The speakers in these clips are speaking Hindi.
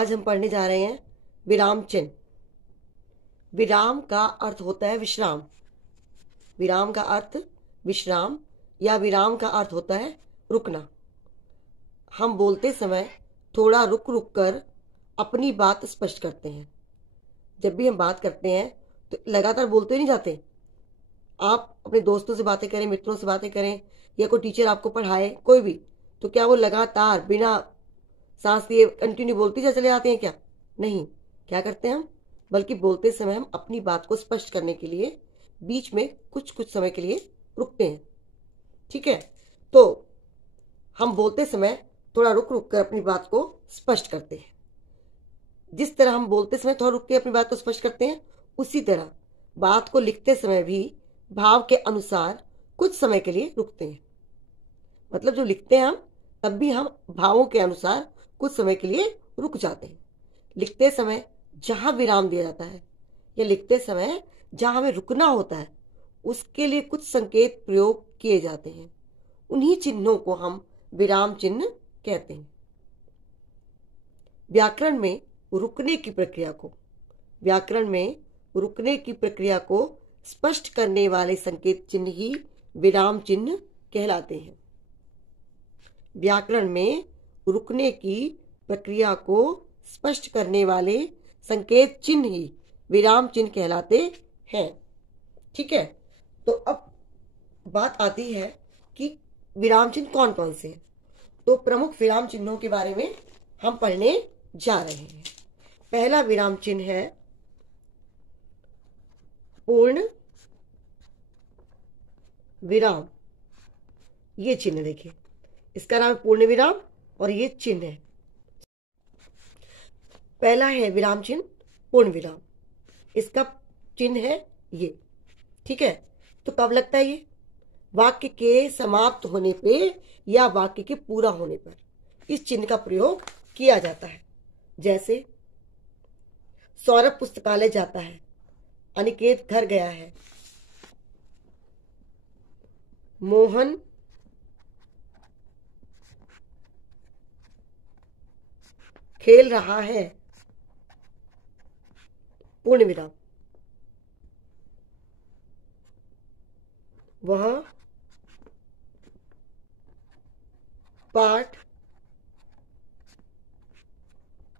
आज हम पढ़ने जा रहे हैं विराम चिन्ह। विराम का अर्थ होता है विश्राम। विराम का अर्थ विश्राम या विराम का अर्थ होता है रुकना। हम बोलते समय थोड़ा रुक रुक कर अपनी बात स्पष्ट करते हैं। जब भी हम बात करते हैं तो लगातार बोलते नहीं जाते। आप अपने दोस्तों से बातें करें, मित्रों से बातें करें, या कोई टीचर आपको पढ़ाए, कोई भी, तो क्या वो लगातार बिना सांस लिए कंटिन्यू बोलते चले जाते हैं? क्या नहीं, क्या करते हैं हम, बल्कि बोलते समय हम अपनी बात को स्पष्ट करने के लिए बीच में कुछ कुछ समय के लिए रुकते हैं। ठीक है, तो हम बोलते समय थोड़ा रुक रुक कर अपनी बात को स्पष्ट करते हैं। जिस तरह हम बोलते समय थोड़ा रुक के अपनी बात को स्पष्ट करते हैं, उसी तरह बात को लिखते समय भी भाव के अनुसार कुछ समय के लिए रुकते हैं। मतलब जो लिखते हैं हम, तब भी हम भावों के अनुसार कुछ समय के लिए रुक जाते हैं। लिखते समय जहां विराम दिया जाता है या लिखते समय जहां हमें रुकना होता है, उसके लिए कुछ संकेत प्रयोग किए जाते हैं। उन्हीं चिन्हों को हम विराम चिन्ह कहते हैं। व्याकरण में रुकने की प्रक्रिया को स्पष्ट करने वाले संकेत चिन्ह ही विराम चिन्ह कहलाते हैं। व्याकरण में रुकने की प्रक्रिया को स्पष्ट करने वाले संकेत चिन्ह ही विराम चिन्ह कहलाते हैं। ठीक है, तो अब बात आती है कि विराम चिन्ह कौन कौन से हैं। तो प्रमुख विराम चिन्हों के बारे में हम पढ़ने जा रहे हैं। पहला विराम चिन्ह है पूर्ण विराम। ये चिन्ह देखिए, इसका नाम है पूर्ण विराम और ये चिन्ह है। पहला है विराम चिन्ह पूर्ण विराम, इसका चिन्ह है ये। ठीक है, तो कब लगता है ये? वाक्य के समाप्त होने पे या वाक्य के पूरा होने पर इस चिन्ह का प्रयोग किया जाता है। जैसे सौरभ पुस्तकालय जाता है, अनिकेत घर गया है, मोहन खेल रहा है, पूर्ण विराम, वह पाठ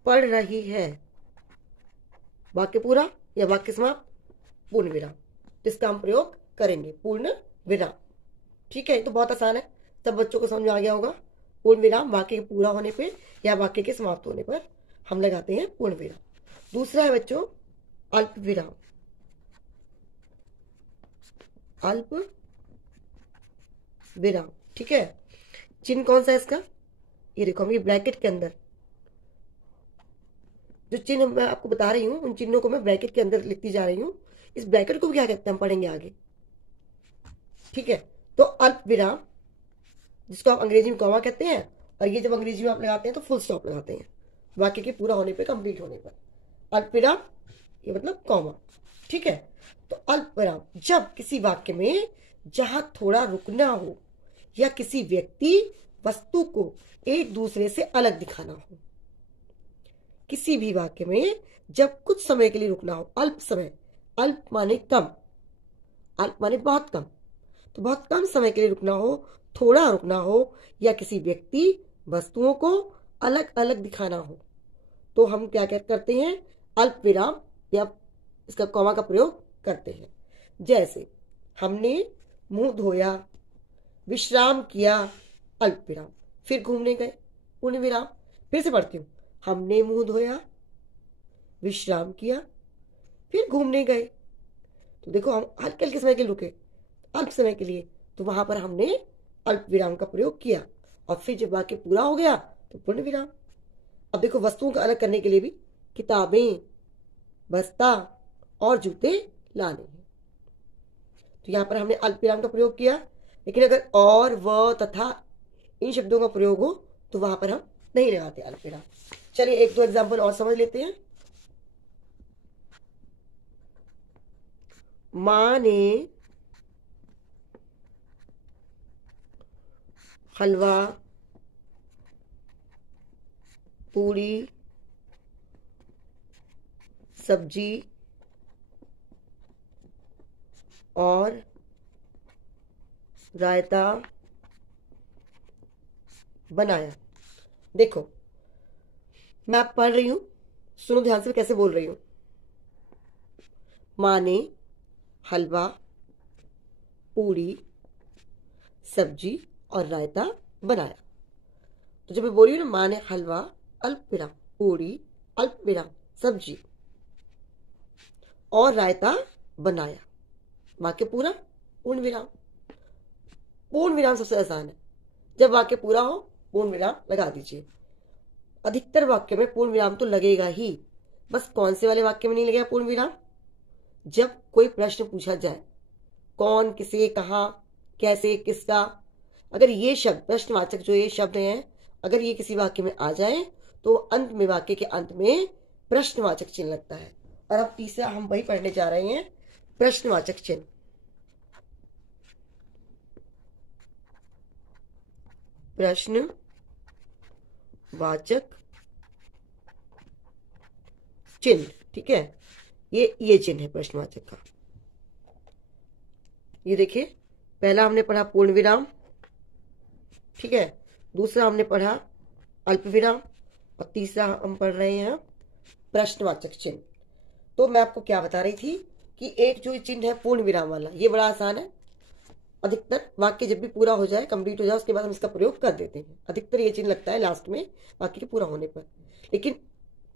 पढ़ रही है, वाक्य पूरा या वाक्य समाप्त, पूर्ण विराम। इसका हम प्रयोग करेंगे पूर्ण विराम। ठीक है, तो बहुत आसान है, सब बच्चों को समझ में आ गया होगा। पूर्ण विराम वाक्य के पूरा होने पे या वाक्य के समाप्त होने पर हम लगाते हैं पूर्ण विराम। दूसरा है बच्चों अल्प विराम। अल्प विराम, ठीक है, चिन्ह कौन सा है इसका? ये देखो, हम ये ब्रैकेट के अंदर जो चिन्ह मैं आपको बता रही हूं, उन चिन्हों को मैं ब्रैकेट के अंदर लिखती जा रही हूं। इस ब्रैकेट को क्या कहते हैं हम पढ़ेंगे आगे। ठीक है, तो अल्प विराम, जिसको आप अंग्रेजी में कॉमा कहते हैं, और ये जब अंग्रेजी में आप लगाते हैं तो फुल स्टॉप लगाते हैं वाक्य के पूरा होने पे, कंप्लीट होने पर। अल्प विराम ये मतलब कॉमा। ठीक है, तो अल्प विराम जब किसी वाक्य में जहां थोड़ा रुकना हो या किसी व्यक्ति वस्तु को एक दूसरे से अलग दिखाना हो। किसी भी वाक्य में जब कुछ समय के लिए रुकना हो, अल्प समय, अल्प माने कम, अल्प माने बहुत कम, तो बहुत कम समय के लिए रुकना हो, थोड़ा रुकना हो, या किसी व्यक्ति वस्तुओं को अलग अलग दिखाना हो, तो हम क्या करते हैं? अल्प विराम या इसका कॉमा का प्रयोग करते हैं। जैसे हमने मुंह धोया, विश्राम किया, अल्प विराम, फिर घूमने गए, पूर्ण विराम। फिर से पढ़ती हूँ, हमने मुंह धोया, विश्राम किया, फिर घूमने गए। तो देखो, हम हल्के हल्के समय के लिए रुके, अल्प समय के लिए, तो वहां पर हमने अल्प विराम का प्रयोग किया। और फिर जब वाक्य पूरा हो गया तो पूर्ण विराम। अब देखो, वस्तुओं को अलग करने के लिए भी किताबें, बस्ता और जूते लाने हैं, तो यहां पर हमने अल्प विराम का प्रयोग किया। लेकिन अगर और, व, तथा इन शब्दों का प्रयोग हो तो वहां पर हम नहीं लगाते अल्प विराम। चलिए एक दो एग्जाम्पल और समझ लेते हैं। मां ने हलवा, पूरी सब्जी और रायता बनाया। देखो मैं पढ़ रही हूं, सुनो ध्यान से कैसे बोल रही हूं। माँ ने हलवा, पूड़ी, सब्जी और रायता बनाया। तो जब मैं बोल रही हूँ ना, माँ ने हलवा अल्प विराम, पूड़ी अल्प विराम, सब्जी और रायता बनाया, वाक्य पूरा पूर्ण विराम। पूर्ण विराम सबसे आसान है, जब वाक्य पूरा हो पूर्ण विराम लगा दीजिए। अधिकतर वाक्य में पूर्ण विराम तो लगेगा ही, बस कौन से वाले वाक्य में नहीं लगेगा पूर्ण विराम? जब कोई प्रश्न पूछा जाए, कौन, किसे, कहा, कैसे, किसका, अगर ये शब्द प्रश्नवाचक जो ये शब्द हैं अगर ये किसी वाक्य में आ जाए तो अंत में, वाक्य के अंत में प्रश्नवाचक चिन्ह लगता है। और अब तीसरा हम वही पढ़ने जा रहे हैं, प्रश्नवाचक चिन्ह। प्रश्नवाचक चिन्ह, ठीक है, ये चिन्ह है प्रश्नवाचक का। ये देखिए, पहला हमने पढ़ा पूर्ण विराम, ठीक है, दूसरा हमने पढ़ा अल्प विराम और तीसरा हम पढ़ रहे हैं प्रश्नवाचक चिन्ह। तो मैं आपको क्या बता रही थी कि एक जो चिन्ह है पूर्ण विराम वाला, ये बड़ा आसान है। अधिकतर वाक्य जब भी पूरा हो जाए, कंप्लीट हो जाए, उसके बाद हम इसका प्रयोग कर देते हैं। अधिकतर ये चिन्ह लगता है लास्ट में वाक्य के पूरा होने पर। लेकिन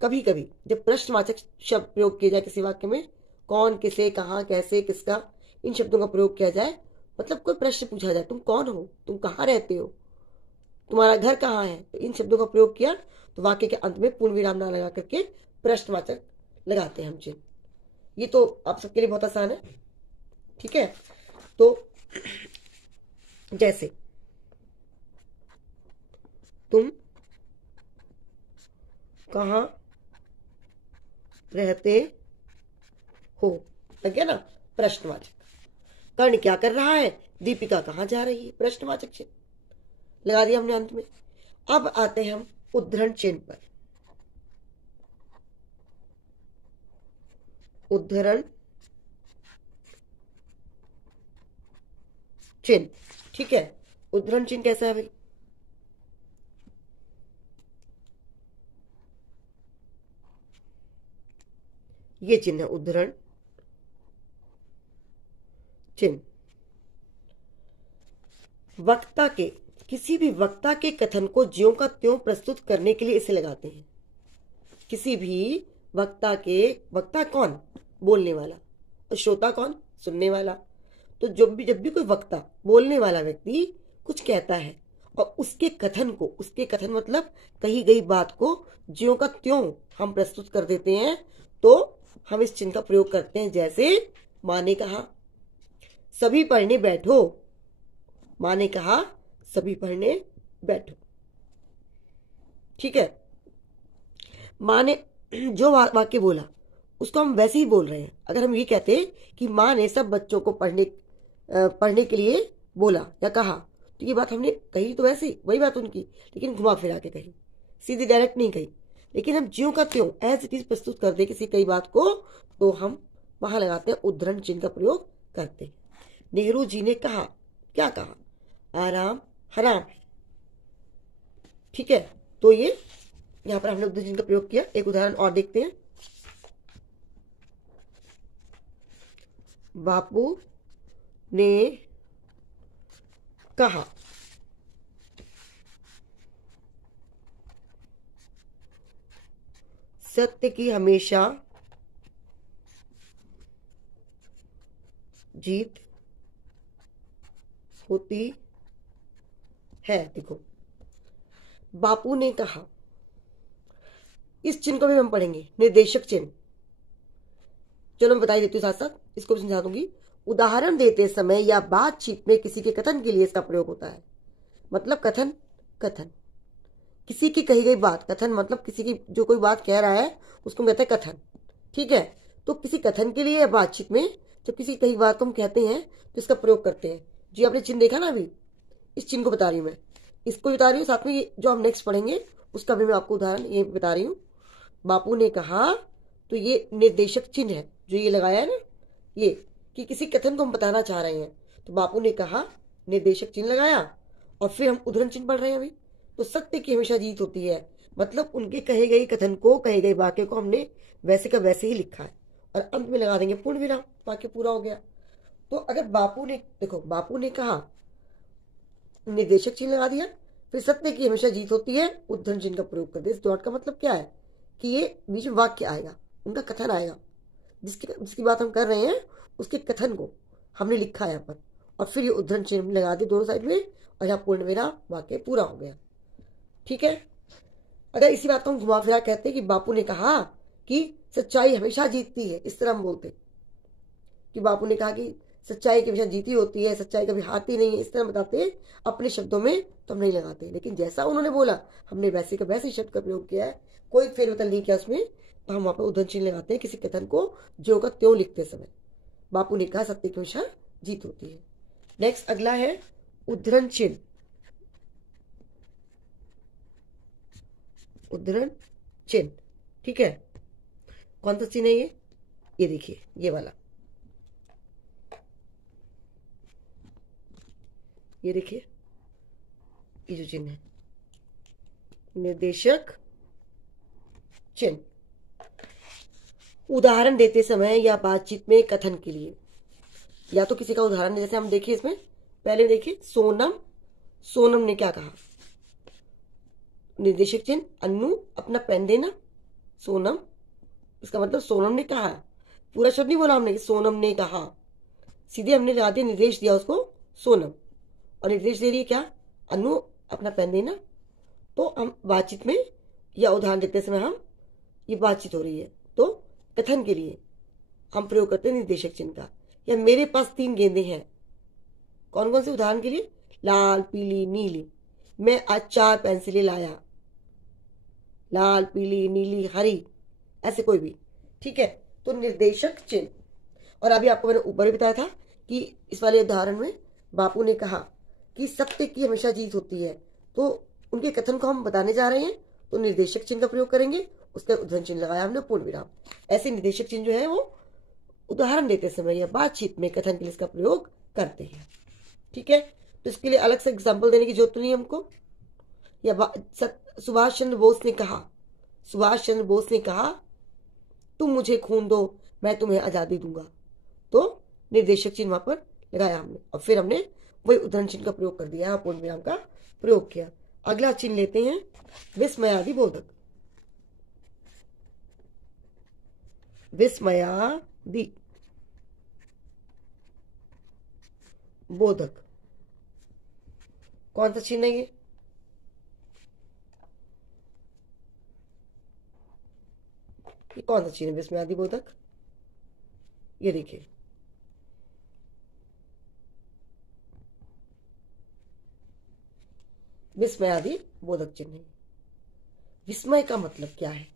कभी कभी जब प्रश्नवाचक शब्द प्रयोग किया जाए किसी वाक्य में, कौन, किसे, कहाँ, कैसे, किसका, इन शब्दों का प्रयोग किया जाए, मतलब कोई प्रश्न पूछा जाए, तुम कौन हो, तुम कहाँ रहते हो, तुम्हारा घर कहाँ है, तो इन शब्दों का प्रयोग किया तो वाक्य के अंत में पूर्ण विराम ना लगा करके प्रश्नवाचक लगाते हैं हम चिन्ह। ये तो आप सबके लिए बहुत आसान है, ठीक है। तो जैसे तुम कहाँ रहते हो, लग गया ना प्रश्नवाचक। कर्ण क्या कर रहा है, दीपिका कहाँ जा रही है, प्रश्नवाचक चिन्ह लगा दिया हमने अंत में। अब आते हैं हम उद्धरण चिन्ह पर। उद्धरण चिन्ह, ठीक है। उद्धरण चिन्ह कैसा है भाई? ये चिन्ह है उद्धरण चिन्ह। वक्ता के, किसी भी वक्ता के कथन को ज्यों का त्यों प्रस्तुत करने के लिए इसे लगाते हैं। किसी भी वक्ता के, वक्ता कौन, बोलने वाला, और श्रोता कौन, सुनने वाला। तो जब भी कोई वक्ता, बोलने वाला व्यक्ति कुछ कहता है और उसके कथन को, उसके कथन मतलब कही गई बात को ज्यों का त्यों हम प्रस्तुत कर देते हैं, तो हम इस चिन्ह का प्रयोग करते हैं। जैसे माँ ने कहा सभी पढ़ने बैठो, माँ ने कहा सभी पढ़ने बैठो, ठीक है। माँ ने जो वाक्य बोला उसको हम वैसे ही बोल रहे हैं। अगर हम ये कहते कि माँ ने सब बच्चों को पढ़ने के लिए बोला या कहा, तो ये बात हमने कही तो वैसे ही, वही बात उनकी, लेकिन घुमा फिरा के कही, सीधी डायरेक्ट नहीं कही। लेकिन हम ज्यों का त्यों एज इट इज प्रस्तुत कर दे किसी कई बात को, तो हम वहां लगाते हैं उद्धरण चिन्ह का प्रयोग करते हैं। नेहरू जी ने कहा, क्या कहा, आराम हराम है, ठीक है। तो ये यहां पर हमने उद्धरण चिन्ह का प्रयोग किया। एक उदाहरण और देखते हैं। बापू ने कहा सत्य की हमेशा जीत होती है। देखो, बापू ने कहा, इस चिन्ह को भी हम पढ़ेंगे, निर्देशक चिन्ह। चलो मैं बता देती हूँ, साथ साथ इसको भी समझा दूंगी। उदाहरण देते समय या बातचीत में किसी के कथन के लिए इसका प्रयोग होता है। मतलब कथन, कथन किसी की कही गई बात, कथन मतलब किसी की जो कोई बात कह रहा है उसको कहते हैं कथन, ठीक है। तो किसी कथन के लिए या बातचीत में जब किसी कही बात को हम कहते हैं तो इसका प्रयोग करते हैं। जी आपने चिन्ह देखा ना, अभी इस चिन्ह को बता रही हूँ मैं, इसको बता रही हूँ, साथ में जो हम नेक्स्ट पढ़ेंगे उसका भी मैं आपको उदाहरण ये बता रही हूँ। बापू ने कहा, तो ये निर्देशक चिन्ह है जो ये लगाया है ना, ये कि किसी कथन को हम बताना चाह रहे हैं। तो बापू ने कहा, निर्देशक चिन्ह लगाया, और फिर हम उद्धरण चिन्ह पढ़ रहे हैं अभी। तो सत्य की हमेशा जीत होती है, मतलब उनके कहे गए कथन को, कहे गए वाक्य को हमने वैसे का वैसे ही लिखा है, और अंत में लगा देंगे पूर्ण विराम, वाक्य पूरा हो गया। तो अगर बापू ने, देखो बापू ने कहा, निर्देशक चिन्ह लगा दिया, फिर सत्य की हमेशा जीत होती है, उद्धरण चिन्ह का प्रयोग कर दिया। इस डॉट का मतलब क्या है कि ये बीच में वाक्य आएगा, उनका कथन आएगा, जिसकी बात हम कर रहे हैं उसके कथन को हमने लिखा है यहाँ पर, और फिर ये उद्धरण चिन्ह लगा दिए दोनों साइड में, और यहाँ पूर्ण विराम, वाक्य पूरा हो गया। ठीक है। अगर इसी बात को हम घुमा फिरा कहते हैं कि बापू ने कहा कि सच्चाई हमेशा जीतती है, इस तरह हम बोलते कि बापू ने कहा कि सच्चाई की हमेशा जीती होती है, सच्चाई कभी हारती नहीं है, इस तरह बताते हैं अपने शब्दों में, तो हम नहीं लगाते। लेकिन जैसा उन्होंने बोला हमने वैसे का वैसे शब्द का प्रयोग किया है, कोई फेरबदल नहीं किया उसमें, तो हम वहां पर उद्धरण चिन्ह लगाते हैं किसी कथन को जो का त्यों लिखते समय। बापू ने कहा सत्य की हमेशा जीत होती है। नेक्स्ट अगला है उद्धरण चिन्ह। उद्धरण चिन्ह, ठीक है। कौन सा चिन्ह है ये देखिए, ये वाला, ये देखिए, ये जो चिन्ह है निर्देशक चिन्ह। उदाहरण देते समय या बातचीत में कथन के लिए, या तो किसी का उदाहरण, जैसे हम देखिए इसमें पहले देखिए, सोनम, सोनम ने क्या कहा, निर्देशक चिन्ह अन्नू अपना पेन देना, सोनम, इसका मतलब सोनम ने कहा, पूरा शब्द नहीं बोला हमने कि सोनम ने कहा, सीधे हमने लगा दिया, निर्देश दिया उसको सोनम, और निर्देश दे रही है क्या, अन्नू अपना पेन देना। तो हम बातचीत में या उदाहरण देते समय हम, ये बातचीत हो रही है तो कथन के लिए हम प्रयोग करते हैं निर्देशक चिन्ह का। या मेरे पास 3 गेंदें हैं, कौन कौन से उदाहरण के लिए, लाल पीली नीली, मैं आज 4 पेंसिलें लाया, लाल पीली नीली हरी, ऐसे कोई भी, ठीक है। तो निर्देशक चिन्ह। और अभी आपको मैंने ऊपर भी बताया था कि इस वाले उदाहरण में बापू ने कहा कि सत्य की हमेशा जीत होती है, तो उनके कथन को हम बताने जा रहे हैं, तो निर्देशक चिन्ह का प्रयोग करेंगे, उसका उद्धरण चिन्ह लगाया हमने, पूर्ण विराम। ऐसे निर्देशक चिन्ह जो है वो उदाहरण देते समय या बातचीत में कथन के लिए इसका प्रयोग करते हैं, ठीक है। तो इसके लिए अलग से एग्जाम्पल देने की जरूरत नहीं हमको। या सुभाष चंद्र बोस ने कहा, सुभाष चंद्र बोस ने कहा तुम मुझे खून दो मैं तुम्हें आजादी दूंगा, तो निर्देशक चिन्ह वहां पर लगाया हमने, और फिर हमने वही उद्धरण चिन्ह का प्रयोग कर दिया, पूर्ण विराम का प्रयोग किया। अगला चिन्ह लेते हैं विस्मयादि बोधक। विस्मयादि बोधक कौन सा चिन्ह है ये कौन सा चिन्ह है विस्मयादि बोधक, ये देखिए, विस्मयादि बोधक चिन्ह। विस्मय का मतलब क्या है,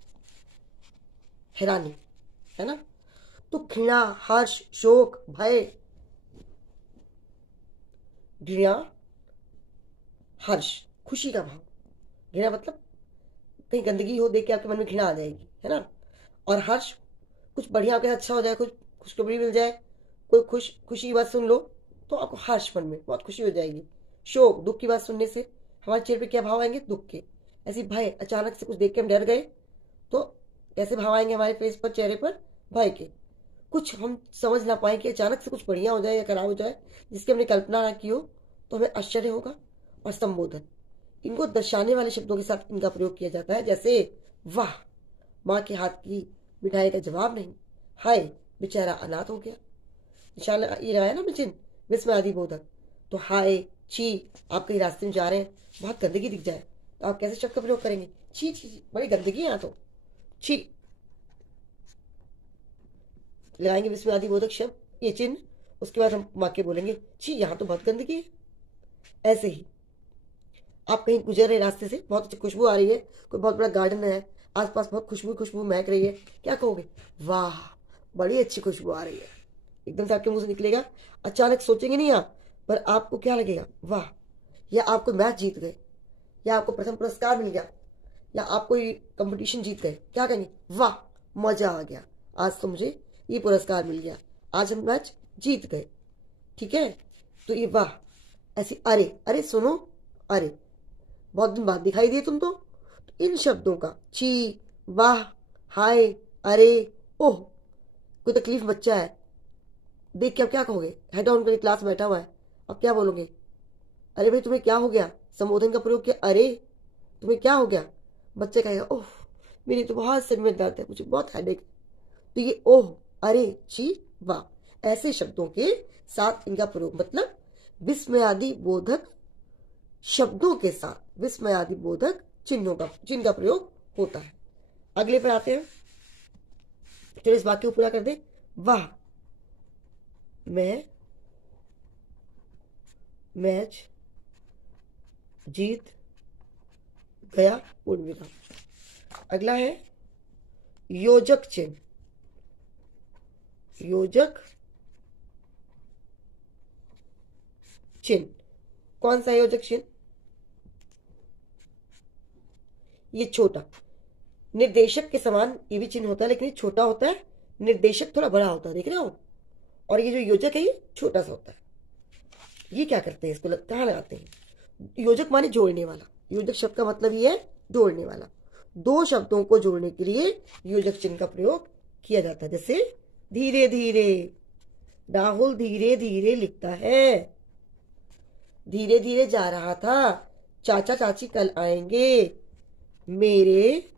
हैरानी, है ना। तो घृणा, हर्ष, शोक, भय, घृणा, हर्ष, खुशी का भाव, घृणा मतलब कहीं गंदगी हो देख के आपके मन में घृणा आ जाएगी, है ना। और हर्ष, कुछ बढ़िया आपके साथ अच्छा हो जाए, कुछ खुशखबरी मिल जाए, कोई खुशी की बात सुन लो तो आपको हर्ष, मन में बहुत खुशी हो जाएगी। शोक, दुख की बात सुनने से हमारे चेहरे पे क्या भाव आएंगे, दुख के। ऐसे भय, अचानक से कुछ देख के हम डर गए तो कैसे भाव आएंगे हमारे फेस पर, चेहरे पर, भय के। कुछ हम समझ ना पाए कि अचानक से कुछ बढ़िया हो जाए या खराब हो जाए जिसकी हमने कल्पना ना की हो, तो हमें आश्चर्य होगा। और संबोधन, इनको दर्शाने वाले शब्दों के साथ इनका प्रयोग किया जाता है, जैसे वाह, माँ के हाथ की मिठाई का जवाब नहीं, हाय बेचारा अनाथ हो गया। निशान ये लगाया ना चिन्ह विस्मयादि बोधक। तो हाय, छी, आप कहीं रास्ते में जा रहे हैं, बहुत गंदगी दिख जाए तो आप कैसे शब्द का प्रयोग करेंगे, छी छी बड़ी गंदगी है यहाँ तो, छी लगाएंगे विस्मयादि बोधक शब्द, ये चिन्ह। उसके बाद हम वाक्य बोलेंगे, छी यहाँ तो बहुत गंदगी है। ऐसे ही आप कहीं गुजर रहे रास्ते से, बहुत अच्छी खुशबू आ रही है, कोई बहुत बड़ा गार्डन है, आसपास बहुत खुशबू महक रही है, क्या कहोगे, वाह बड़ी अच्छी खुशबू आ रही है, एकदम से आपके मुंह से निकलेगा। अचानक सोचेंगे नहीं आप, पर आपको क्या लगेगा, वाह। या आप कोई मैच जीत गए, या आपको प्रथम पुरस्कार मिल गया, या आप कोई कंपटीशन जीत गए, क्या कहेंगे, वाह मजा आ गया, आज तो मुझे ये पुरस्कार मिल गया, आज हम मैच जीत गए। ठीक है, तो ये वाह, ऐसी अरे अरे सुनो, अरे बहुत दिन बाद दिखाई दिए तुम तो इन शब्दों का ची, वाह, हाय, अरे, ओह, कोई तकलीफ बच्चा है देख के अब क्या कहोगे? हेड डाउन करके क्लास में बैठा हुआ है, अब क्या बोलोगे? अरे भाई तुम्हें क्या हो गया? संबोधन का प्रयोग किया, अरे तुम्हें क्या हो गया? बच्चे कहेगा ओह मेरी तो बहुत सिर में दर्द है, मुझे बहुत हेडेक। तो ये ओह, अरे, ची, वाह, ऐसे शब्दों के साथ इनका प्रयोग, मतलब विस्मयादि बोधक शब्दों के साथ विस्मयादि बोधक चिन्हों का जिनका प्रयोग होता है। अगले पर आते हैं, चलो इस वाक्य को पूरा कर दे। वाह, मैं मैच जीत गया, पूर्ण विराम। अगला है योजक चिन्ह। योजक चिन्ह कौन सा योजक चिन्ह? ये छोटा, निर्देशक के समान ये भी चिन्ह होता है, लेकिन ये छोटा होता है, निर्देशक थोड़ा बड़ा होता है, देख रहे हो? और ये जो योजक है ये छोटा सा होता है। ये क्या करते हैं, इसको कहाँ लगाते हैं? योजक माने जोड़ने वाला। योजक शब्द का मतलब ये है जोड़ने वाला। दो शब्दों को जोड़ने के लिए योजक चिन्ह का प्रयोग किया जाता है। जैसे धीरे धीरे, राहुल धीरे धीरे लिखता है। धीरे धीरे जा रहा था, चाचा चाची कल आएंगे। मेरे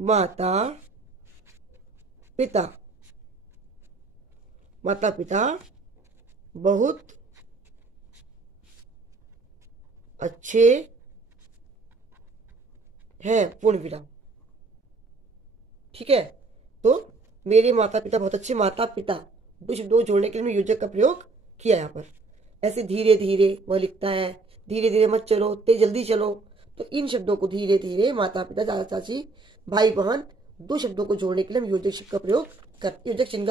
माता पिता, माता पिता बहुत अच्छे हैं, पूर्ण विराम। ठीक है, तो मेरे माता पिता बहुत अच्छे, माता पिता दो शब्दों को जोड़ने के लिए योजक का प्रयोग किया यहाँ पर। ऐसे धीरे धीरे वह लिखता है, धीरे धीरे मत चलो, तेज जल्दी चलो। तो इन शब्दों को धीरे धीरे, माता पिता, चाचा चाची, भाई बहन, दो शब्दों को जोड़ने के लिए हम योजक चिन्ह का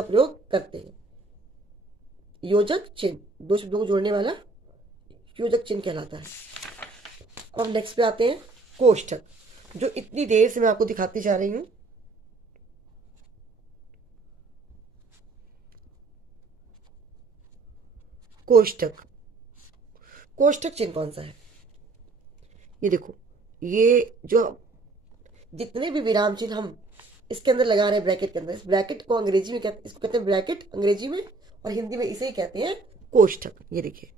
प्रयोग करते हैं। योजक चिन्ह दो शब्दों को जोड़ने वाला योजक चिन्ह कहलाता है। अब नेक्स्ट पे आते हैं कोष्ठक, जो इतनी देर से मैं आपको दिखाती जा रही हूं। कोष्ठक, कोष्ठक चिन्ह कौन सा है? ये देखो, ये जो जितने भी विराम चिन्ह हम इसके अंदर लगा रहे हैं ब्रैकेट के अंदर, इस ब्रैकेट को अंग्रेजी में इसको कहते हैं ब्रैकेट अंग्रेजी में, और हिंदी में इसे ही कहते हैं कोष्ठक। ये देखिए,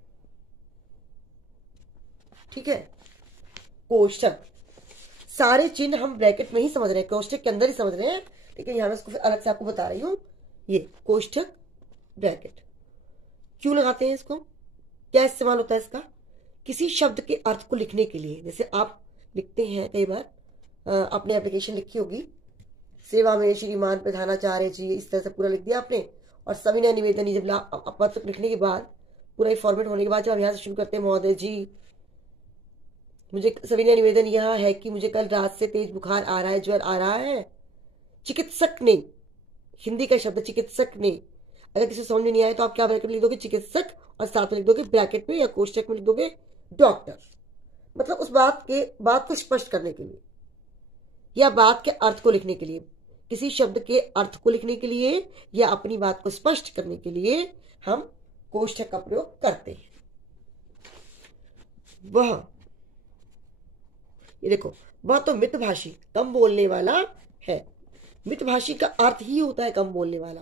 ठीक है, कोष्ठक। सारे चिन्ह हम ब्रैकेट में ही समझ रहे हैं, कोष्ठक के अंदर ही समझ रहे हैं, लेकिन यहां मैं इसको अलग से आपको बता रही हूं। ये कोष्ठक ब्रैकेट क्यों लगाते हैं इसको, क्या इस्तेमाल होता है इसका? किसी शब्द के अर्थ को लिखने के लिए। जैसे आप लिखते हैं कई बार, आपने एप्लीकेशन लिखी होगी, सेवा में श्रीमान प्रधानाचार्य जी, इस तरह से पूरा लिख दिया आपने, और सविनय निवेदन, जब पत्र लिखने के बाद पूरा फॉर्मेट होने के बाद जब हम यहाँ से शुरू करते हैं, महोदय जी मुझे सविनय निवेदन यह है कि मुझे कल रात से तेज बुखार आ रहा है, ज्वर आ रहा है। चिकित्सक ने, हिंदी का शब्द चिकित्सक ने, अगर किसी समझ में नहीं आए तो आप क्या ब्रैकेट लिख दोगे? चिकित्सक, और साथ में लिख दोगे ब्रैकेट में या कोष्ठक में लिख दोगे डॉक्टर। मतलब उस बात को स्पष्ट करने के लिए या बात के अर्थ को लिखने के लिए, किसी शब्द के अर्थ को लिखने के लिए या अपनी बात को स्पष्ट करने के लिए हम कोष्ठक का प्रयोग करते हैं। वह, ये देखो, वह तो मितभाषी, कम बोलने वाला है। मितभाषी का अर्थ ही होता है कम बोलने वाला,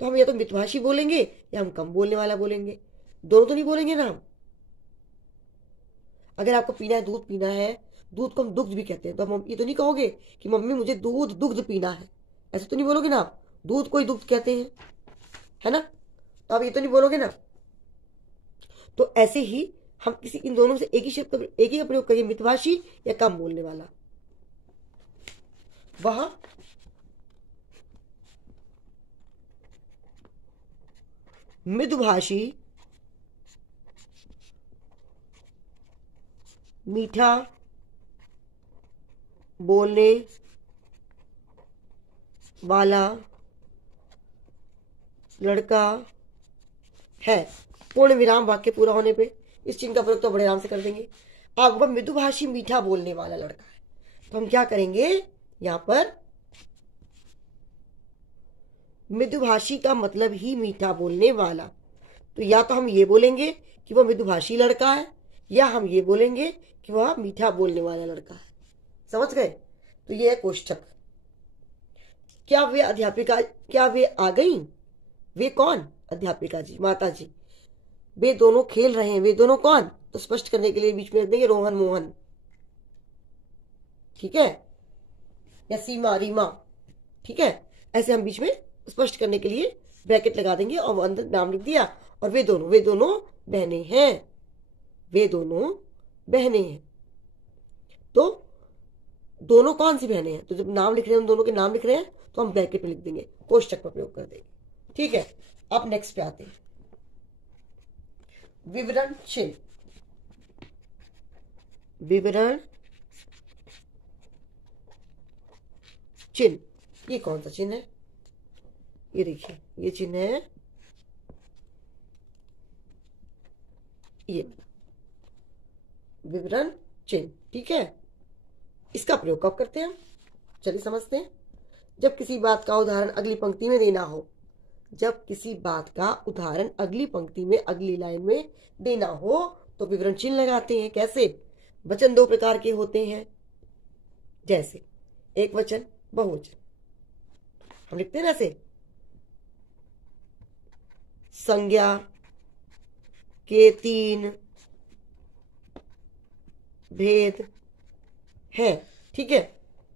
तो हम या तो मितभाषी बोलेंगे या हम कम बोलने वाला बोलेंगे, दोनों तो नहीं बोलेंगे ना हम। अगर आपको पीना है, दूध पीना है, दूध को हम दुग्ध भी कहते हैं, तो हम ये तो नहीं कहोगे कि मम्मी मुझे दुग्ध पीना है, ऐसे तो नहीं बोलोगे ना आप। दूध को ही दुग्ध कहते हैं, है ना, तो आप ये तो नहीं बोलोगे ना। तो ऐसे ही हम किसी इन दोनों से एक ही का प्रयोग करिए, मितभाषी या कम बोलने वाला। वह मृदुभाषी, मीठा बोलने वाला लड़का है। पूर्ण विराम वाक्य पूरा होने पे इस चिन्ह का प्रयोग तो बड़े आराम से कर देंगे। अब वह मृदुभाषी मीठा बोलने वाला लड़का है, तो हम क्या करेंगे, यहाँ पर मृदुभाषी का मतलब ही मीठा बोलने वाला। तो या तो हम ये बोलेंगे कि वह मृदुभाषी लड़का है, या हम ये बोलेंगे कि वह मीठा बोलने वाला लड़का है। समझ गए? तो ये है कोष्ठक। क्या वे आ गई? वे कौन? अध्यापिका जी, माता जी। वे दोनों खेल रहे हैं। वे दोनों कौन? तो स्पष्ट करने के लिए बीच में रख देंगे रोहन मोहन। ठीक है? या सीमा रीमा। ठीक है? ऐसे हम बीच में स्पष्ट करने के लिए ब्रैकेट लगा देंगे और अंदर नाम लिख दिया। और वे दोनों बहनें हैं। वे दोनों बहनें हैं। तो दोनों कौन सी बहनें हैं? तो जब नाम लिख रहे हैं, उन दोनों के नाम लिख रहे हैं, तो हम ब्रैकेट में लिख देंगे, कोष्ठक का प्रयोग कर देंगे। ठीक है? अब नेक्स्ट पे आते हैं। विवरण चिन्ह। विवरण चिन्ह। ये कौन सा चिन्ह है? ये देखिए, ये चिन्ह है ये विवरण चिन्ह। ठीक है? इसका प्रयोग कब करते हैं हम? चलिए समझते हैं। जब किसी बात का उदाहरण अगली पंक्ति में देना हो, जब किसी बात का उदाहरण अगली पंक्ति में, अगली लाइन में देना हो, तो विवरण चिन्ह लगाते हैं। कैसे? वचन दो प्रकार के होते हैं, जैसे एक वचन, बहुवचन। हम लिखते हैं ऐसे, संज्ञा के 3 भेद है। ठीक है?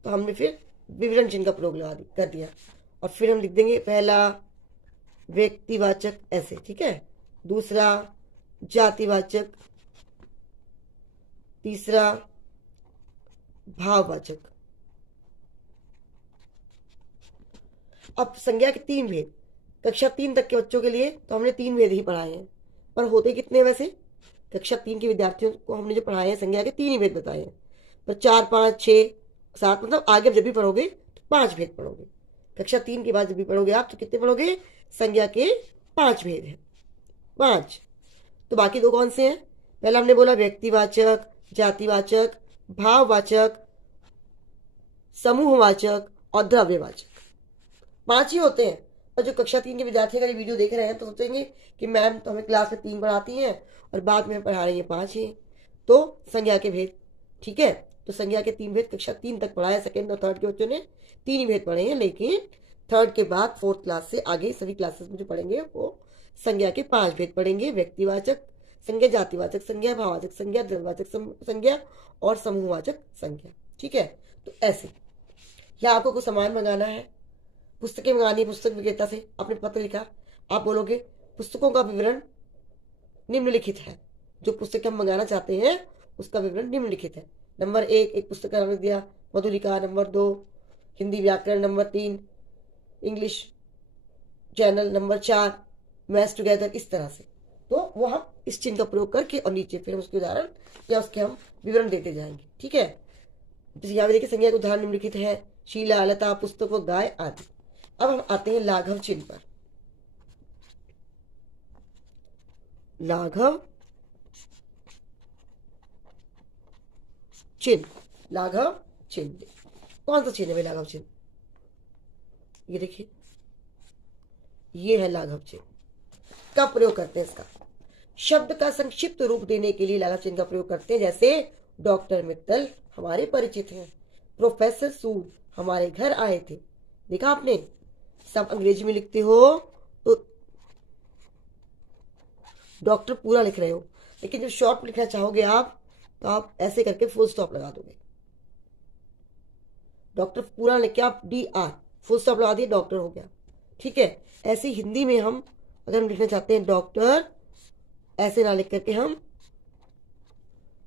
तो हमने फिर विवरण चिन्ह का प्रयोग कर दिया। और फिर हम लिख देंगे पहला व्यक्तिवाचक ऐसे। ठीक है? दूसरा जातिवाचक, तीसरा भाववाचक। अब संज्ञा के 3 भेद, कक्षा 3 तक के बच्चों के लिए तो हमने 3 भेद ही पढ़ाए हैं, पर होते कितने वैसे? कक्षा 3 के विद्यार्थियों को हमने जो पढ़ाए हैं संज्ञा के 3 ही भेद बताए हैं, पर 4, 5, 6, 7, मतलब आगे जब भी पढ़ोगे तो 5 भेद पढ़ोगे। कक्षा 3 के बाद जब भी पढ़ोगे आप तो कितने पढ़ोगे? संज्ञा के 5 भेद हैं, 5। तो बाकी 2 कौन से हैं? पहला हमने बोला व्यक्तिवाचक, जातिवाचक, भाववाचक, समूहवाचक और द्रव्यवाचक। 5 ही होते हैं। और जो कक्षा 3 के विद्यार्थी अगर वीडियो देख रहे हैं तो सोचेंगे कि मैम तो हमें क्लास में 3 पढ़ाती हैं और बाद में पढ़ा रही है 5 ही। तो संज्ञा के भेद। ठीक है? तो संज्ञा के 3 भेद कक्षा 3 तक पढ़ाया। सेकेंड और थर्ड के बच्चों ने 3 ही भेद पढ़े हैं, लेकिन थर्ड के बाद 4th क्लास से आगे सभी क्लासेस में जो पढ़ेंगे वो संज्ञा के 5 भेद पढ़ेंगे। व्यक्तिवाचक संज्ञा, जातिवाचक संज्ञा, भाववाचक संज्ञा, द्रव्यवाचक संज्ञा और समूहवाचक संज्ञा। ठीक है? तो ऐसे। या आपको कुछ सामान मंगाना है, पुस्तकें मंगानी है पुस्तक विक्रेता से, आपने पत्र लिखा, आप बोलोगे पुस्तकों का विवरण निम्नलिखित है। जो पुस्तक हम मंगाना चाहते हैं उसका विवरण निम्नलिखित है। नंबर 1 एक पुस्तक का नाम लिख दिया, मधुलिका। नंबर 2 हिंदी व्याकरण। Number 3 English channel. Number 4 maths together. इस तरह से तो वो हम इस चिन्ह का प्रयोग करके और नीचे फिर हम उसके उदाहरण या उसके हम विवरण देते जाएंगे। ठीक है? यहाँ देखिए संज्ञा के उदाहरण निम्नलिखित है, शीला, लता, पुस्तक व गाय आदि। अब हम आते हैं लाघव चिन्ह पर। लाघव चिन्ह। लाघव चिन्ह कौन सा चिन्ह है? लाघव चिन्ह ये देखिए, ये है लाघव चिन्ह। का प्रयोग करते हैं इसका? शब्द का संक्षिप्त रूप देने के लिए लाघव चिन्ह का प्रयोग करते हैं। जैसे डॉक्टर मित्तल हमारे परिचित हैं, प्रोफेसर सूद हमारे घर आए थे। देखा आपने? सब अंग्रेजी में लिखते हो तो डॉक्टर पूरा लिख रहे हो, लेकिन जब शॉर्ट लिखना चाहोगे आप तो आप ऐसे करके फुल स्टॉप लगा दोगे। डॉक्टर पूरा लिख के आप DR फुल स्टॉप लगा दिए, डॉक्टर हो गया। ठीक है? ऐसे हिंदी में हम अगर हम लिखना चाहते हैं डॉक्टर, ऐसे ना लिख करके हम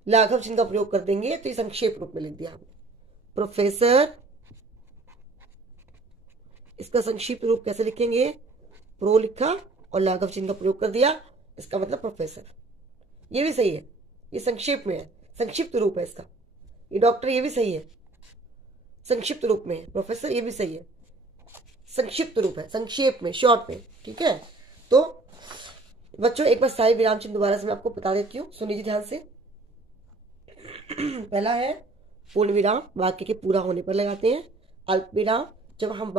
लाघव चिन्ह का प्रयोग कर देंगे। तो ये संक्षेप रूप में लिख दिया हमने प्रोफेसर। इसका संक्षिप्त रूप कैसे लिखेंगे? प्रो लिखा और लाघव चिन्ह का प्रयोग कर दिया, इसका मतलब प्रोफेसर। ये भी सही है, ये संक्षेप में है, संक्षिप्त रूप है इसका। ये डॉक्टर, ये भी सही है, संक्षिप्त रूप में है। प्रोफेसर ये भी सही है, संक्षिप्त रूप है, संक्षेप में, शॉर्ट में। ठीक है? तो बच्चों एक बार सारे विराम चिन्ह दोबारा से मैं आपको बता देती हूँ, सुनिए ध्यान से। पहला है पूर्ण विराम, वाक्य के पूरा होने पर लगाते हैं। अल्प विराम, जब हम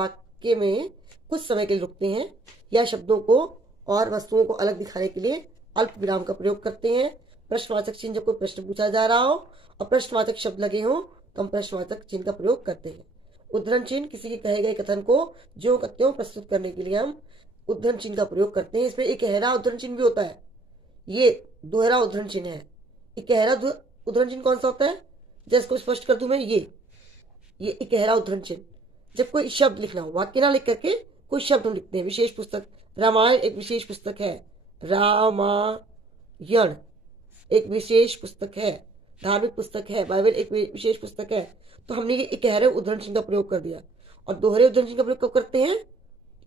वाक्य में कुछ समय के लिए रुकते हैं या शब्दों को और वस्तुओं को अलग दिखाने के लिए अल्प विराम का प्रयोग करते हैं। प्रश्नवाचक चिन्ह जब कोई प्रश्न पूछा जा रहा हो और प्रश्नवाचक शब्द लगे हो तो हम प्रश्नवाचक चिन्ह का प्रयोग करते हैं। उद्धरण चिन्ह किसी के कहे गए कथन को ज्यों का त्यों प्रस्तुत करने के लिए हम उद्धरण चिन्ह का प्रयोग करते हैं। इसमें एक गहरा उद्धरण चिन्ह भी होता है, ये दोहरा उद्धरण चिन्ह है। एक गहरा उद्धरण चिन्ह कौन सा होता है, जैसे को स्पष्ट कर दूं मैं, ये एक गहरा उद्धरण चिन्ह जब कोई शब्द लिखना हो, वाक्य ना लिख करके कोई शब्द हम लिखते हैं। विशेष पुस्तक, रामायण एक विशेष पुस्तक है, रामायण एक विशेष पुस्तक है, धार्मिक पुस्तक है, बाइबल एक विशेष पुस्तक है। तो हमने ये एक गहरे उद्धरण चिन्ह का प्रयोग कर दिया। और दोहरे उद्धरण चिन्ह का प्रयोग कब करते हैं,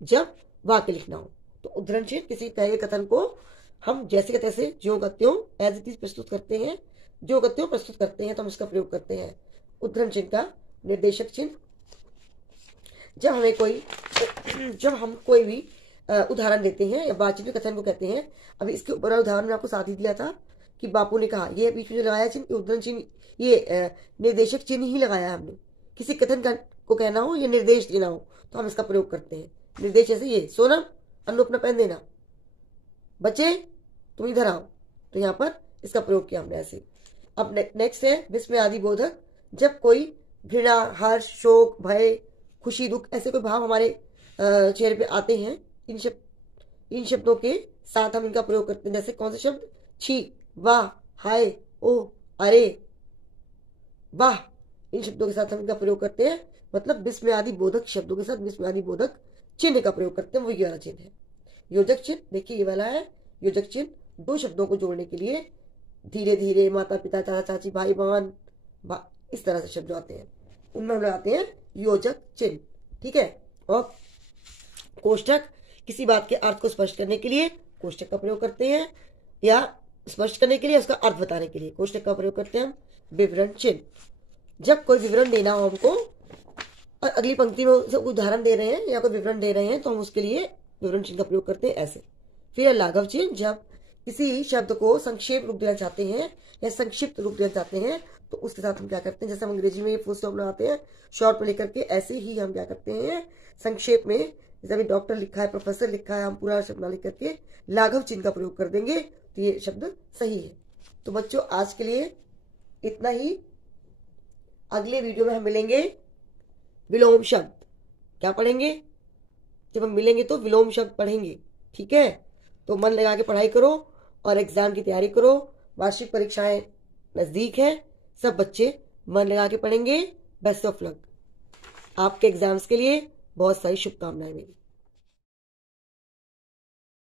जब वाक्य लिखना हो। तो उद्धरण चिन्ह किसी कहे गए कथन को हम जैसे का तैसे ज्यों का त्यों एज इट इज प्रस्तुत करते हैं, ज्यों का त्यों प्रस्तुत करते हैं तो हम इसका प्रयोग करते हैं। उद्धरण चिन्ह का निर्देशक चिन्ह, जब हम कोई भी उदाहरण देते हैं या बातचीत में कथन को कहते हैं। अभी इसके ऊपर उदाहरण मैंने आपको साथ ही दिया था कि बापू ने कहा, ये बीच में जो लगाया चिन्ह उद्धरण चिन्ह, ये निर्देशक चिन्ह ही लगाया है हमने। किसी कथन को कहना हो या निर्देश देना हो तो हम इसका प्रयोग करते हैं। निर्देश जैसे ये, सोनम अन्नू अपना पेन देना, बच्चे तुम इधर आओ, तो यहाँ पर इसका प्रयोग किया हमने ऐसे। अब नेक्स्ट है विस्मय आदि बोधक। जब कोई घृणा, हर्ष, शोक, भय, खुशी, दुख ऐसे कोई भाव हमारे चेहरे पे आते हैं, इन शब्दों के साथ हम इनका प्रयोग करते हैं। जैसे कौन से शब्द, छी, वाह, हाय, ओ, अरे, वाह, इन शब्दों के साथ हम इनका प्रयोग करते हैं। मतलब विस्मय आदि बोधक शब्दों के साथ विस्मय आदि बोधक चिन्ह का प्रयोग करते हैं, वो ये वाला चिन्ह है। योजक चिन्ह देखिए ये वाला है। योजक चिन्ह दो शब्दों को जोड़ने के लिए धीरे धीरे, माता पिता, चाचा चाची, भाई बहन, इस तरह से शब्द आते हैं, उनमें हम लगाते हैं योजक चिन्ह। ठीक है। और कोष्ठक किसी बात के अर्थ को स्पष्ट करने के लिए कोष्ठक का प्रयोग करते हैं, या स्पष्ट करने के लिए उसका अर्थ बताने के लिए कोष्ठक का प्रयोग करते हैं हम। विवरण चिन्ह, जब कोई विवरण देना हो हमको और अगली पंक्ति में उदाहरण दे रहे हैं या कोई विवरण दे रहे हैं तो हम उसके लिए विवरण चिन्ह का प्रयोग करते हैं ऐसे। फिर लाघव चिन्ह, जब किसी शब्द को संक्षेप रूप देना चाहते हैं या संक्षिप्त रूप देना चाहते हैं तो उसके साथ हम क्या करते हैं, जैसे हम अंग्रेजी में फुल स्टॉप लगाते हैं शॉर्ट में लेकर के, ऐसे ही हम क्या करते हैं संक्षेप में, जैसे अभी डॉक्टर लिखा है, प्रोफेसर लिखा है, हम पूरा शब्द ना लिख करके लाघव चिन्ह का प्रयोग कर देंगे तो ये शब्द सही है। तो बच्चों आज के लिए इतना ही। अगले वीडियो में हम मिलेंगे विलोम शब्द। क्या पढ़ेंगे, जब हम मिलेंगे तो विलोम शब्द पढ़ेंगे। ठीक है, तो मन लगा के पढ़ाई करो और एग्जाम की तैयारी करो। वार्षिक परीक्षाएं नजदीक है, सब बच्चे मन लगा के पढ़ेंगे। बेस्ट ऑफ लक, आपके एग्जाम्स के लिए बहुत सारी शुभकामनाएं मेरी।